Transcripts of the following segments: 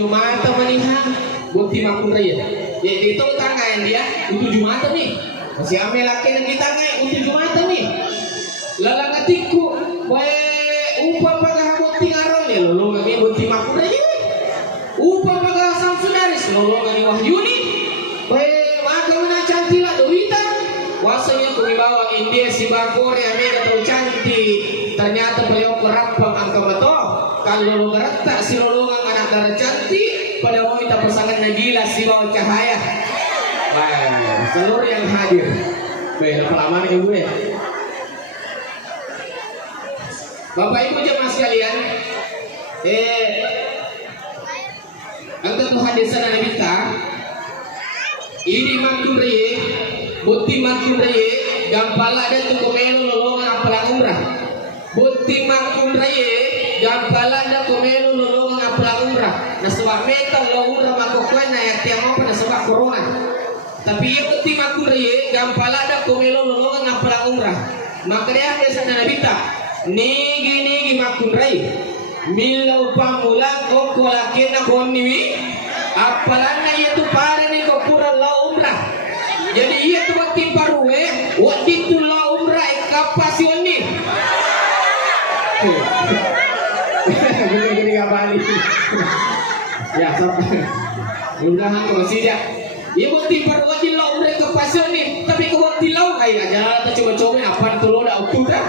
Jumata manihan buti makun raya. Ya itu tangan dia untuk Jumata nih. Masih ame laki yang ditangai untuk Jumata nih. Lalangatiku bae upah pagah buti ngaron ya lolo ngami buti makun raya. Upah pagah Samsunaris lolo ngami Wahyu nih. Bae maka mana cantik lah duita. Wasanya kami bawa India si Bangkore Amerika tahu cantik. Ternyata beliau kerapang angka betul. Kalau lo geretak si lolongan anak darah cantik pada mau minta pasangan Nabila si bawa cahaya. Wah, seluruh yang hadir. Baik, pelamar ibu ya. Bapak Ibu jemaah sekalian, angka Tuhan desa Nabita, ini makun reye, buti makun reye, gampala dan tuh komelo lolongan apalang umrah. Buti makun reye, gampala dan komelo lolongan apalang umrah. Nah sebab metal lo umrah makukuan na ya tiang apa na sebab corona. Tapi ia buti makun reye, gampala dan komelo lolongan apalang umrah. Maka dia desa Nabita, nigi makun reye, milau pamulang koko laki na koniwi, apalang na ia tu pare ni kokura lo umrah. Jadi ia tu buti paruwe, waktu tu lo umrah kapasiun ni. Gini balik. Ya, mudah-mudahan kau siap. Ia bukti pada wajib lau mereka pasal ni, tapi kau bukti lau kaya jangan kita coba-coba apa tu lo dah utuh dah.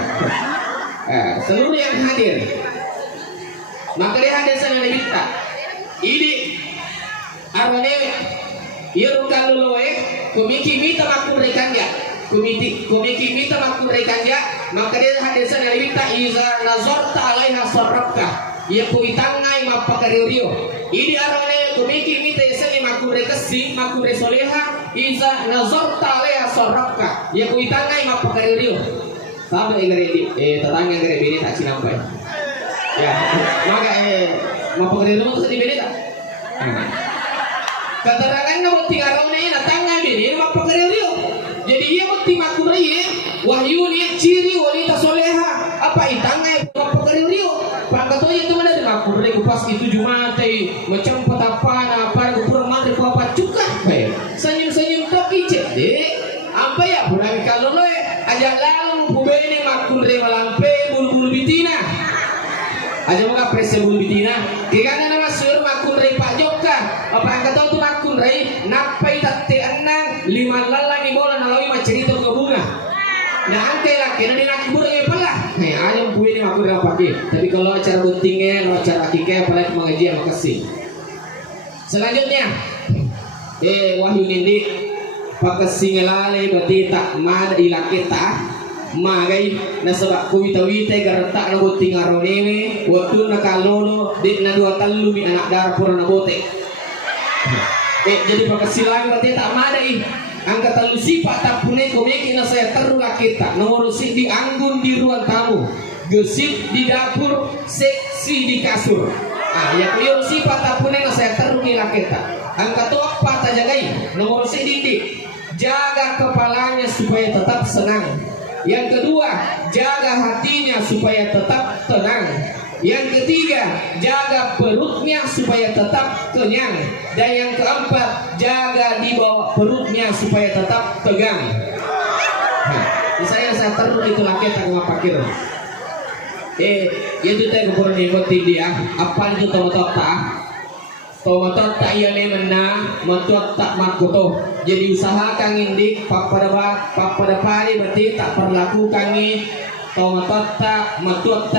Seluruh yang hadir, maka dia hadir sana Nabita. Ini arwane, ia rukan lo komiki mita makun rekan ya. Komiki mita makun rekan ya. Maka dia hadir sana Nabita. Iza nazarta alaiha sarrafka. Ia kuitangai mapakaririo. Ini arane komiki mita esani makun rekasi makun resoleha. Iza nazarta alaiha sarrafka. Ia kuitangai mapakaririo. Sama ingredi tetangga ingredi ini tak cinampai. Ya, maka mapakaririo itu sedih beda tak? Keterangannya waktu arane ini tetangga ini mapakaririo. Jadi ia waktu makun reye Wahyu ni ciri wanita soleha apa itangai mapakaririo. Pangkatonya itu mana dengan aku mereka pas itu Jumate macam petapana apa kurang mantri apa cuka senyum toki cek deh apa ya bulan kalau lo ajak lalu pubene makun re malampe bulu bitina aja muka prese bulu bitina kikana nama sur makun re Pak Joka apa angkatau tu makun re napai tate anang lima lalang ni bola nalawi macerita ke bunga nah angkai laki nanti nak burung pala ayam buih ni aku dah pakai tapi kalau acara buntingnya kalau acara akikah apalagi pengajian makasih selanjutnya Wahyu nindi pakasih ngelale berarti tak mada ilakita magai nasabak kuwita-wita gartak na bunting aronewe waktu nakalono dik na dua talumi anak darah pura na bote jadi pakasih lagi berarti tak mada angkat telu sifat tak punya komiki na saya terula kita ngurusi di anggun di ruang tamu gesip di dapur seksi di kasur yang liur sifat tak punya na saya terula kita angkat tu apa tak jagai ngurusi dinding jaga kepalanya supaya tetap senang yang kedua jaga hatinya supaya tetap tenang yang ketiga, jaga perutnya supaya tetap kenyang. Dan yang keempat, jaga di bawah perutnya supaya tetap tegang. Misalnya saya terus itu laki tak ngapakir. Itu teh kebun ikuti dia. Apa itu tomat-tomat? Tomat-tomat ia lemena, mentot makuto. Jadi usahakan indik pada pari berarti tak perlaku kami tomat-tomat mentot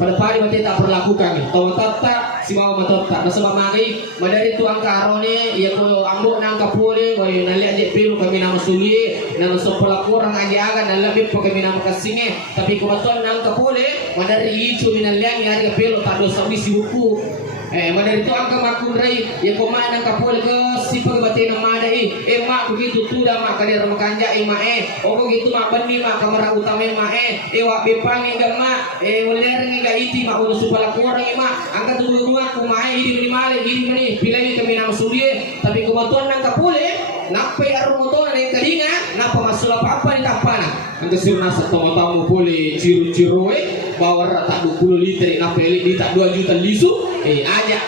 pada pari berarti tak perlaku kami tomat-tomat si mau mentot. Sebab mari madari tu angka arone ia ko ambok nang kapule boy naliak je pilu kami nama suli nama sopala kurang aja agan dan lebih kami nama kasinge tapi ko ton nang kapule madari icu minaliang hari kapelo tak dosa bisi buku madari tu angka makun rai ia ko mana nang kapule ke si pagabati nama dai mak begitu tu dah mak kali remakanja mak oh gitu mak benih mak kamera utama mak wak bepang enggak mak weler enggak iti mak urus supala kurang mak angka dua kumain ini male ini mani pilih kami nama sulie tapi kebetulan nang kapule nape arum motor yang kalinga napa masalah apa ni tak pana angka sirna satu tamu pule ciru-ciru bawa tak 20 liter nape li tak 2 juta lisu aja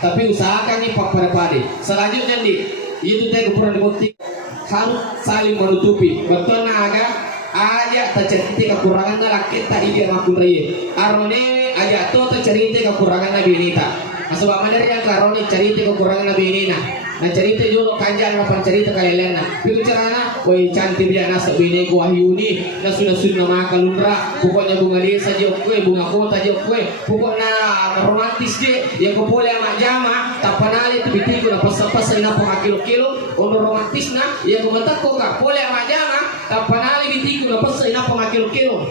Tapi usahakan nih Pak pada. Selanjutnya nih, itu teh kekurangan bukti harus saling menutupi. Betul naga aja tercerita kekurangan laki tadi dia makun raya. Arone aja tuh tercerita kekurangan nabi nita. Sebab mana yang karone cerita kekurangan nabi nina. Nah cerita juga kanjang apa cerita kalian nah. Itu caranya, woi cantik dia nasa bini gua Wahyuni, na sudah nama kalundra. Pokoknya bunga dia saja kue, bunga kota saja kue. Pokoknya romantis dia, yang kau boleh amat jama. Tak panali itu bikin gua pas-pas ina pengakilo-kilo. Ono romantis na, yang kau mentak kau gak boleh amat jama. Tak panali bikin gua pas ina pengakilo-kilo.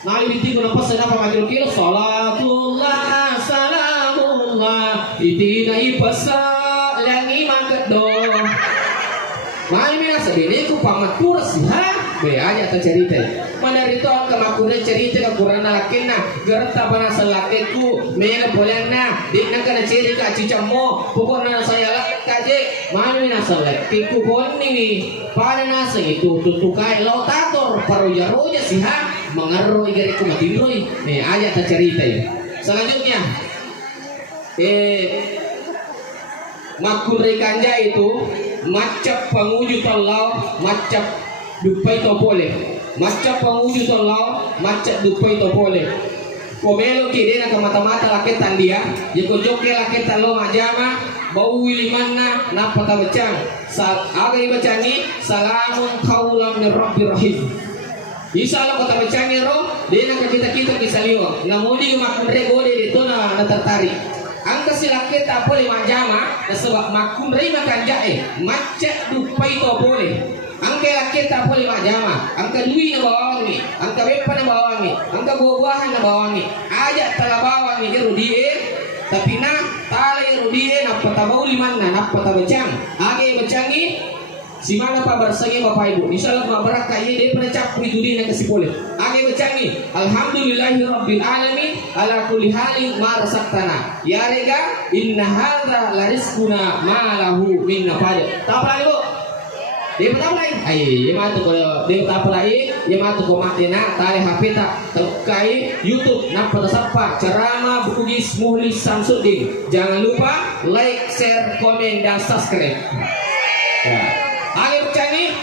Nali bikin gua pas ina pengakilo-kilo. Salatullah, salamullah, itina ipasa. Langi mangkat dong. Mana mina sebini ku pamatur sih ha? Be aja tak cerita. Mana itu ke makuna cerita kekurangan lakina. Gerta pana selakeku. Mena bolehna. Dikna kena cerita cicamo. Pokoknya saya laket kaje. Mana mina selakeku boni ni. Pada nasa itu tutukai lautator. Paruja-ruja sih ha? Mengaruh igariku matinroy. Be aja tak cerita ya. Selanjutnya. Makun rekanja itu macap pengwujud Allah, macap dupai topole. Macap pengwujud Allah, macap dupai topole. Komelo kiri nak mata-mata laketan dia, jiko joke laketan lo majama, bau wilimana napata bacang. Saat aga bacangi, salamun kaulam min rabbir rahim. Insya Allah kota bacangi roh, dia nak kita kisaliwa. Namun di makun regode itu na tertarik. Angka silakit tak boleh majama, sebab makum rima kanjae, macet dupai to boleh. Angka lakit tak boleh majama, angka dui na bawang ni, angka bepa na bawang ni, angka buah-buahan na bawang ni. Ajak tala bawang ni rudie, tapi na tali rudie na patabau liman na patabacang. Age bacangi, si mana pak bersagi bapak ibu. Insyaallah mabarak kaya dia pernah cap itu dia nak kasih boleh. Age bacangi, alhamdulillahirabbil alamin. Ala kulli halin ma razaqtana ya rega inna hadza la rizquna ma lahu min nafad. Tak apa ibu dia tak apa ai dia matu kalau dia tak apa dia matu ko matina tali HP tak terkai YouTube nak pada sapa ceramah Bugis Muhlis Samsudin. Jangan lupa like, share, komen dan subscribe ya. Ayo cani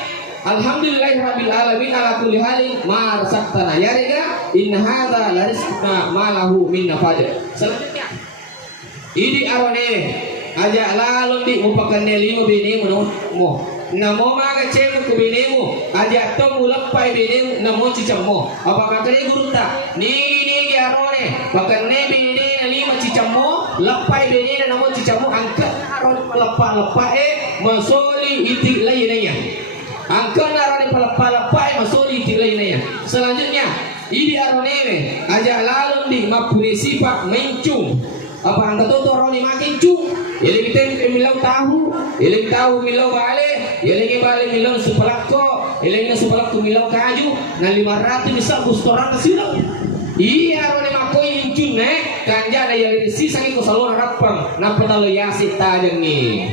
alhamdulillahirabbil alamin ala kulli halin ma razaqtana ya rega inna hadza la rizquna ma lahu min nafad. Selanjutnya ini arone aja lalu di upakan lima bini mo namo maga cemu ku binimu aja to mulapai binimu namo cicammo apa makane guru ta ni arone pakan ne bini lima cicammo lapai bini namo cicammo angkat arone lepa masoli itik lainnya. Angka narane pala-pala masoli tilainnya. Selanjutnya, ini aroneme aja lalu di mapuni sifat mencung. Apa angka tu roni makin cung. Ili kita milau tahu, ili tahu milau bale, ili bale milau supalako, ili supalako milau kaju. Na 500 bisa bustoran kesilau. Iya arone makoi mencung kanja ada yang sisa ko salon rapang. Napatalo yasit tajeng ni.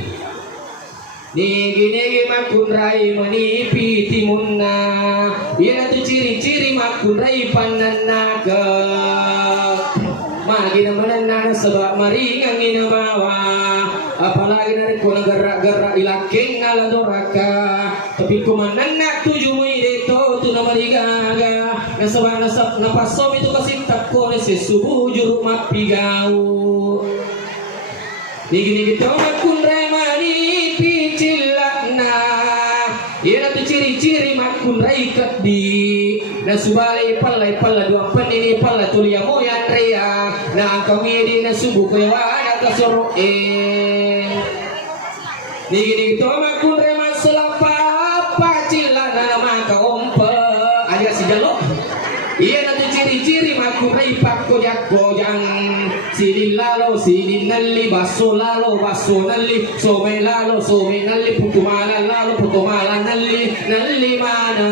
Nigi makun rai manipi timunna. Ia tu ciri-ciri makun rai pananaga. Magi namanana sebab maringan ina bawa. Apalagi dari kuna gerak-gerak ilaking ala doraka. Tapi kumanana tujuh muideto tu namarigaga. Nasabang nasab napasom itu kasih takko nesi subuh juruk mapigau. Nigi to makun rai manipi ia tu ciri-ciri makun raikat di na subali palai dua penini pala tulia moyan ria na kami di na subuh kewana kasoro nigi to makun rema selapa apa cilana maka ompe aja si jalok ia na tu ciri-ciri makun raipat kojang Sini lalo, sini nali, baso lalo, baso nali, some lalo, some nali, putumala lalo, putumala nali, nali mana.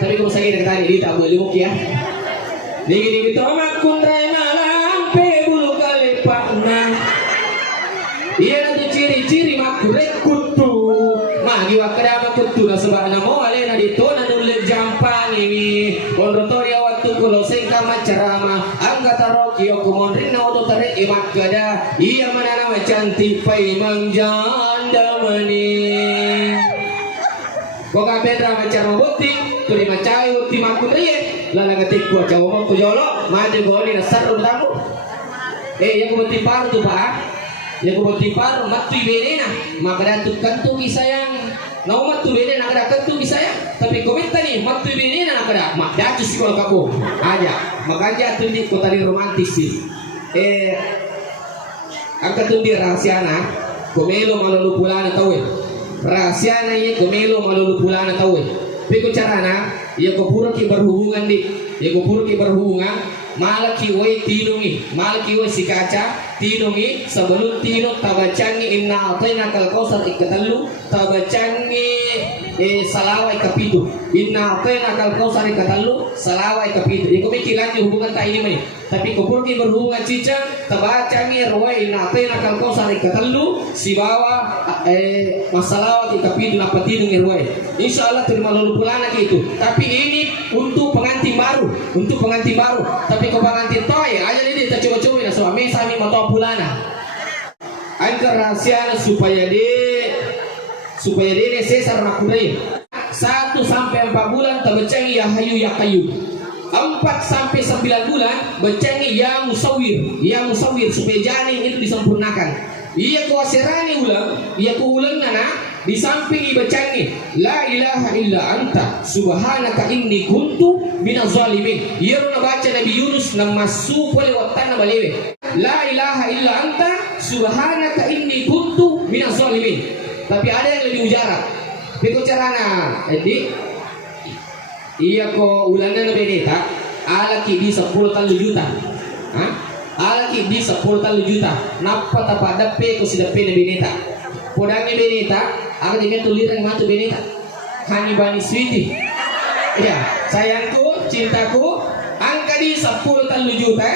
Tapi kalau saya kita tadi tak boleh muk ya. Nigi to makun rai malam pe bulu kali pakna. Iya nanti ciri-ciri makure kutu. Magi wakada makutu na sebab namo ale na dito na nulit jampang ini. Kondotoria waktu kalau singkama ceramah angga tarok kio kumondrin na oto tare imak gada iya manana cantik pai mangjanda mani koka pedra macam mabuti tuli macai uti makudriye lala gatik ko jawa ko jolo maju goli na saru tamu yang kubuti paru tu pak yang kubuti paru matu ibene na makada tu kantu isayang nau matu ibene na kada kantu isayang tapi komenta ni matu ibene na kada mak datu sekolah kaku aja makanya tundi kota di romantis sih angkat tundi rahasiana komelo malulu pulana tahu rahasiana ye komelo malulu pulana tahu pero carana ya kopuro ki berhubungan di ya kopuro ki berhubungan malaki woi tinungi malaki woi si kaca tinungi sebelum tinuk tabacangi inna ataina kal kausar ikatallu tabacangi salawai kapitu inna ataina kal kausar ikatallu salawai kapitu iko mikilan hubungan ta ini mani tapi kupurki berhubungan cicang tabacangi roi inna ataina kal kausar ikatallu si bawa masalah kapitu apa tinungi roi insyaallah terima lalu pulana gitu tapi ini untuk pengantin baru tapi kau pengantin toy aja ini kita coba-coba ya suami sami motor pulana angker rahasia supaya dia ini sesar makudai 1 sampai 4 bulan terbecangi ya hayu ya kayu 4 sampai 9 bulan becangi ya musawir supaya janin itu disempurnakan iya kuasirani ulang iya kuulang nana di samping ibacangi la ilaha illa anta subhanaka inni kuntu minaz zalimin yero na baca Nabi Yunus na masupo lewatan na balewe la ilaha illa anta subhanaka inni kuntu minaz zalimin tapi ada yang lebih ujarat beko carana jadi iya ko ulana na beneta alaki di 10 juta alaki di 10 juta napa tapada pe ko sida pe na beneta podangi beneta aku dengan tuliran mantu beneta hani bani switi ya sayangku cintaku angka di 10 juta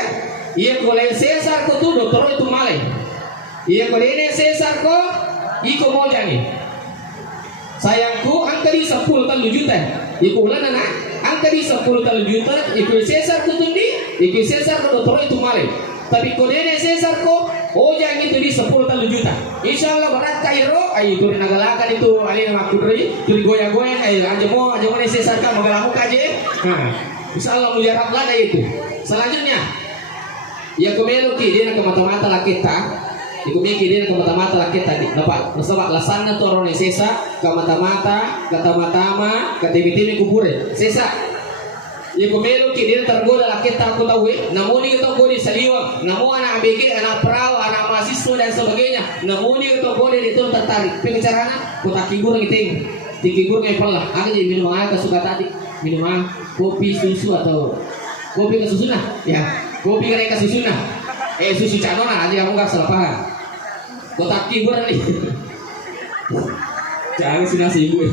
iya kolej Cesar ko tu doktor itu malai iya kolej Cesar ko iko moja nih sayangku angka di 10 juta iko ulan anak angka di 10 juta iko Cesar ko tundi iko Cesar ko doktor itu malai tapi kolej Cesar ko yang itu di 10 juta. Insya Allah berat kairo, ayo turun nagalakan itu, alih nama kudri, turun goyang-goyang, ayo aja mau nesesarkan magalamu kaje. Nah, insya Allah mujarab lada itu. Selanjutnya, ya kemeluki dia ke mata-mata lakita, dikumiki dia ke mata-mata lakita di dapat. Masalah lasana tu orang nesesa, ke mata-mata, ke tama-tama, ke timi-timi kubure, sesa. Ya kumelo kini tergoda lah kita aku tahu namun itu godi saliwang namun anak ABG anak perawa anak mahasiswa dan sebagainya namun itu godi itu tertarik pengecarana kota kibur gitu kibur kayak pelah aku jadi minum air kesuka tadi minum air kopi susu atau kopi ke susu nah ya kopi ke susu nah susu canona aja kamu nggak salah paham kota kibur nih jangan sudah sibuk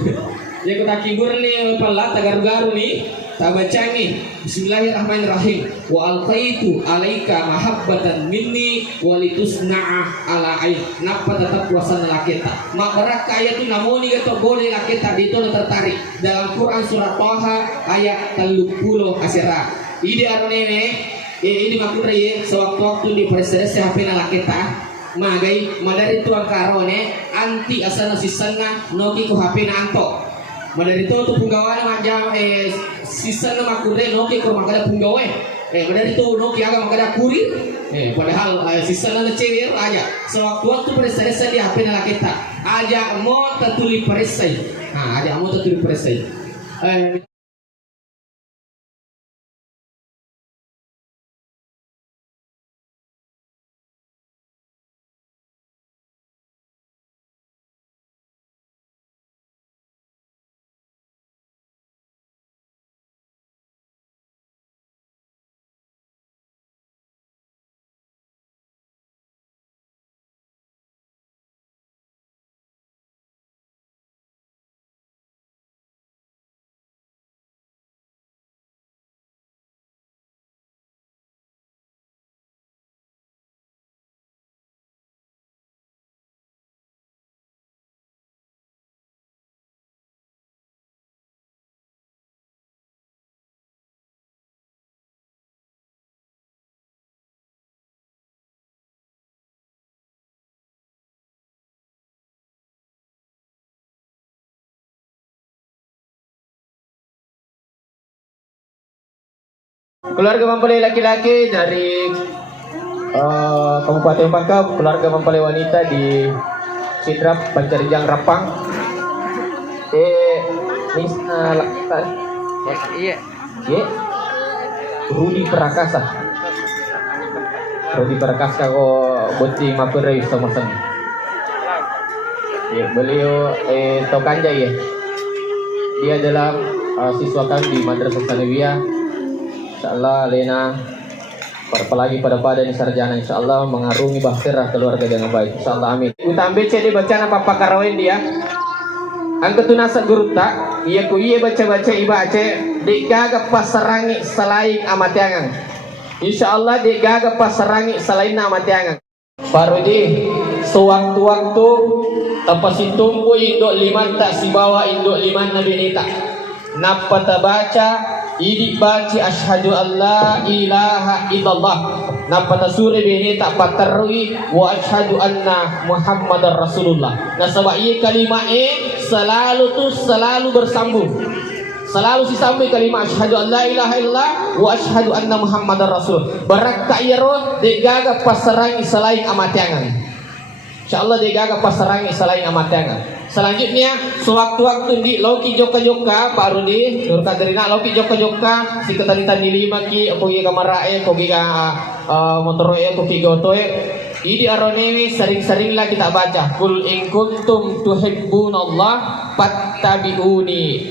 ya kota kibur nih pelah tagaru-garu nih tabacangi bismillahirrahmanirrahim wa alqaitu alaika mahabbatan minni walitusna'a ala ain napa tetap kuasa laketa makara kaya tu namoni gato boleh laketa dito tertarik dalam Quran surat Toha ayat 30 asira ide arone ini makure sewaktu-waktu di presiden HP na laketa magai madari tuang karone anti asana sisana noki ku HP na anto madari itu punggawa macam sisa nama kuda noki ko makada punggawa madari itu noki agak makada kurir padahal sisa nama cewek aja sewaktu-waktu presiden di HP na kita aja mau tertulis presiden aja mau tertulis presiden Keluarga mempelai laki-laki dari Kabupaten Bangka, keluarga mempelai wanita di Sidrap, Banjarijang, Rapang. Iya. Rudi Prakasa. Rudi Prakasa ko boti maperai sama-sama. Ya, beliau Tokanja ya. Dia adalah siswa kami di Madrasah Sanawiyah. Insyaallah Lena apalagi pada ini sarjana insyaallah mengarungi bahtera keluarga dengan baik insyaallah amin. Utambe cede baca apa pakarawen dia. Angka tunasa guru tak iya ku iya baca-baca ibace dek gaga pasarangi selain amatiangan. Insyaallah dek gaga pasarangi selain amatiangan. Parodi sewaktu-waktu tanpa si tumpu induk liman tak si bawa induk liman nabi nita. Napa baca idi baci asyhadu alla ilaha illallah. Napa tasuri bini tak patarui wa asyhadu anna muhammadar rasulullah. Nah sebab ia kalimat selalu bersambung. Selalu disambung kalimat asyhadu alla ilaha illallah wa asyhadu anna muhammadar rasul. Barak tak yaro de gaga pasarangi selain amatiangan. Insyaallah de gaga pasarangi selain amatiangan. Selanjutnya sewaktu-waktu di Loki Joka Pak Rudi Nur Kaderina Loki Joka si ketanitan di lima ki kogi kamarae kogi ka motoroe kogi gotoe idi aronewi sering-seringlah kita baca kul in kuntum tuhibbunallah fattabi'uni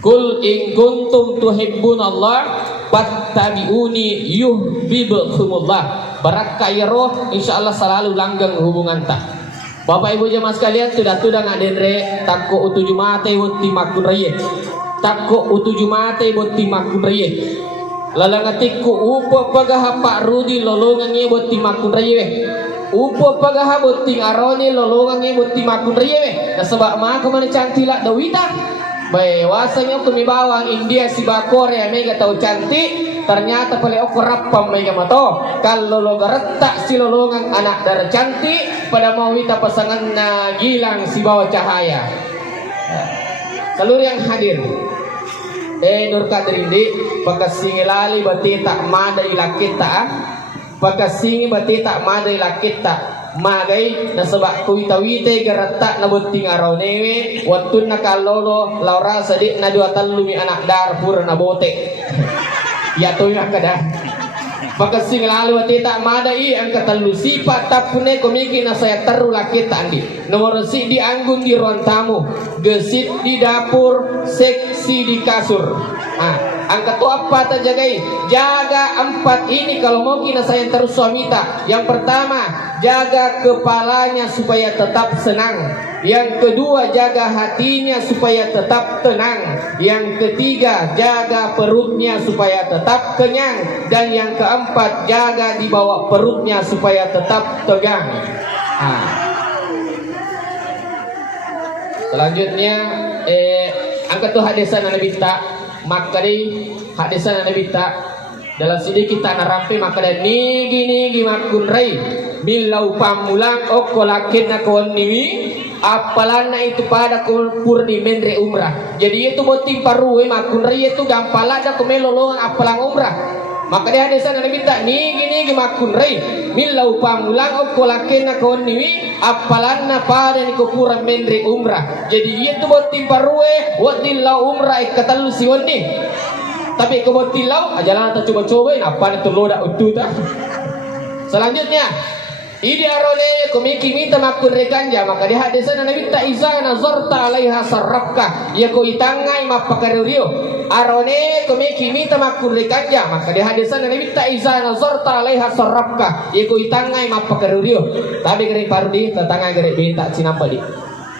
kul in kuntum tuhibbunallah fattabi'uni yuhibbukumullah barakayro insyaallah selalu langgeng hubungan tak. Bapak Ibu jemaah sekalian sudah ngadenre takko utuju mate wuti makun reye. Takko utuju mate wuti makun reye. Lalangatikku upo pagaha Pak Rudi lolongan nge wuti makun reye. Upo pagaha wuti arone lolongan nge wuti makun reye. Na sebab ma kemana cantilak dawita. Bae wasanya kumi bawang India si Korea mega tahu cantik. Ternyata paling aku rapam mega mato. Kalau lo geretak si lolongan anak darah cantik pada mau wita pasangan na gilang si bawa cahaya. Seluruh yang hadir. Nur Kadrindi pakasingi lali bati tak madai lakita. Pakasingi bati tak madai lakita. Magai na sebab kuwita-wita geretak na buting araw newe watun na kalolo laura sadik na dua talumi anak darpur na bote. Ya to yang kada. Maka sing lalu tak madai ang katalu sifat tapune komiki na saya teru lakit andi. Nomor si di anggun di ruang tamu, gesit di dapur, seksi di kasur. Angka tu apa terjagai? Jaga empat ini kalau mau kina saya terus suamita. Yang pertama, jaga kepalanya supaya tetap senang. Yang kedua, jaga hatinya supaya tetap tenang. Yang ketiga, jaga perutnya supaya tetap kenyang. Dan yang keempat, jaga di bawah perutnya supaya tetap tegang. Selanjutnya, angkat tu hadisan Nabi tak makari hadisan Nabi tak dalam sini kita narampe maka dan nigi makun rai milau pamulang okolakin nakon niwi apalana itu pada purni menre umrah. Jadi itu boting paruwe makun rai itu gampala ada kumelolongan apalang umrah. Maka dia hadisan Nabi tak nigi makun rai milau pamulang okolakin nakon niwi apalana pada ni kupuran menre umrah. Jadi itu boting paruwe wadilau umrah ikatalu siwani. Tapi kebetulan ajalan kita coba-cobain apa itu loda utuh tak. Selanjutnya idi arone komiki minta makun rekanja maka di hadisan Nabi ta iza nazarta alaiha sarrafka ya ko itangai mapakario arone komiki minta makun rekanja maka di hadisan Nabi ta iza nazarta alaiha sarrafka ya ko itangai mapakario. Tapi gere pardi tetangga gere binta cinampa di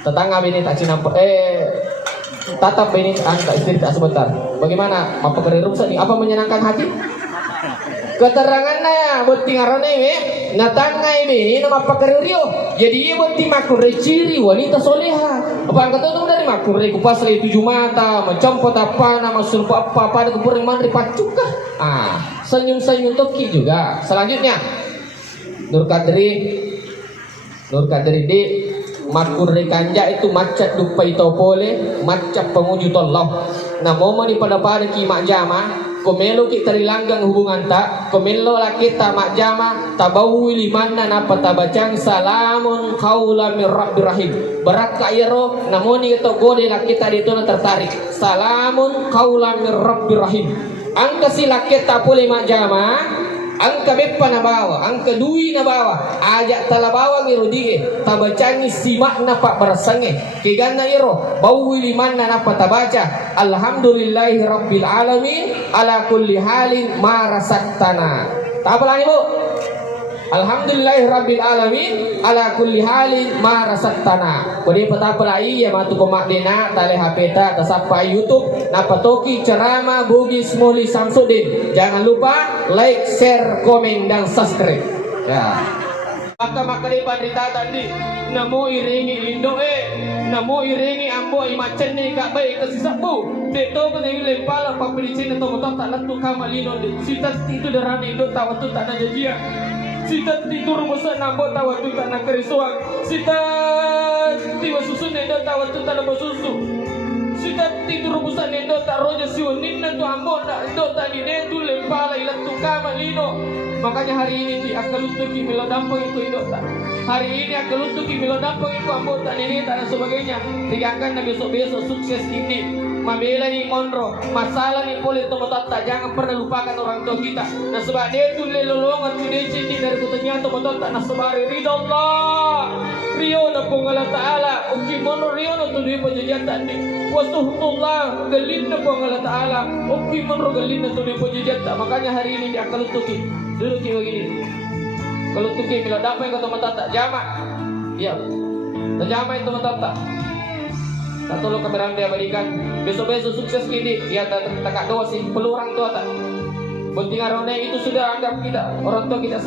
tetangga bini tak cinampa tatap ini angka istri tak sebentar. Bagaimana? Apa kerja rusak ini? Apa menyenangkan hati? Keterangannya boti ngarane we natangai be nama pakerio. Jadi ia boti makur ciri wanita soleha. Apa angkat itu dari makur kupas lagi 7 mata, mencompot apa nama sulpo apa pada kupuring mandri pacuka. Senyum-senyum toki juga. Selanjutnya Nur Kadri di makur rekanja itu macet dupai topole macet penguju tolong. Nah momen pada ki mak jama komelo kita rilanggang hubungan ta, komelo la kita mak jama tabawi limanna napa tabacang salamun qaulan mir rabbir rahim. Berat ka iro namoni to gode la kita dito na tertarik. Salamun qaulan mir rabbir rahim. Angka sila kita puli mak jama, angka beppa na bawa, angka dui na bawa, ajak talabawa ngirudie, tabacangi simak na pak barasange, kigana iro, bawi liman na napa tabaca, alhamdulillahi rabbil alamin, ala kulli halin marasaktana. Tapalan ibu? Alhamdulillahi rabbil alamin, ala kulli halin marasaktana. Kodi patapalai ya matu komak dena tale HP ta tasapa YouTube napatoki ceramah Bugis Muli Samsudin. Jangan lupa like, share, komen dan subscribe. Ya. Maka di pandita tadi namo iringi indo namo iringi ambo imacen ni kak baik ke sisabu deto ko ni lempala papilicin atau motor tak lentu kamalino sita itu darani indo tawatu tak ada jajia. Sita tidur musa nambo tawatu tak nak kerisuang. Sita tiwa susu nendo tawatu tak nak susu. Sita tidur musa nendo tak roja siunin nantu ambo nak indo tak di nentu lempala ilat tukama lino. Makanya hari ini di akalutuki milodampong itu indo tak. Hari ini akalutuki milodampong itu ambo tak nini tak dan sebagainya. Digangkan na besok-besok sukses ini. Mabela ni monro, masalah ni polit tomotata, jangan pernah lupakan orang tua kita. Nah sebab dia tu lelolongan tu dia cinti dari kutanya tomotata. Nah sebab ridho Allah, rio na pong Allah Taala, uki monro rio na tu dia pejajatan ni. Wasuhullah, galin na pong Allah Taala, uki monro galin na tu dia pejajatan. Makanya hari ini dia kalutuki, dulu kita begini. Kalutuki bila dapat yang tomotata, jamak, ya, jamak itu tomotata. Tolong kamerang dia berikan besok-besok sukses kini ya tak doa sih perlu orang tua tak penting arone itu sudah anggap kita orang tua kita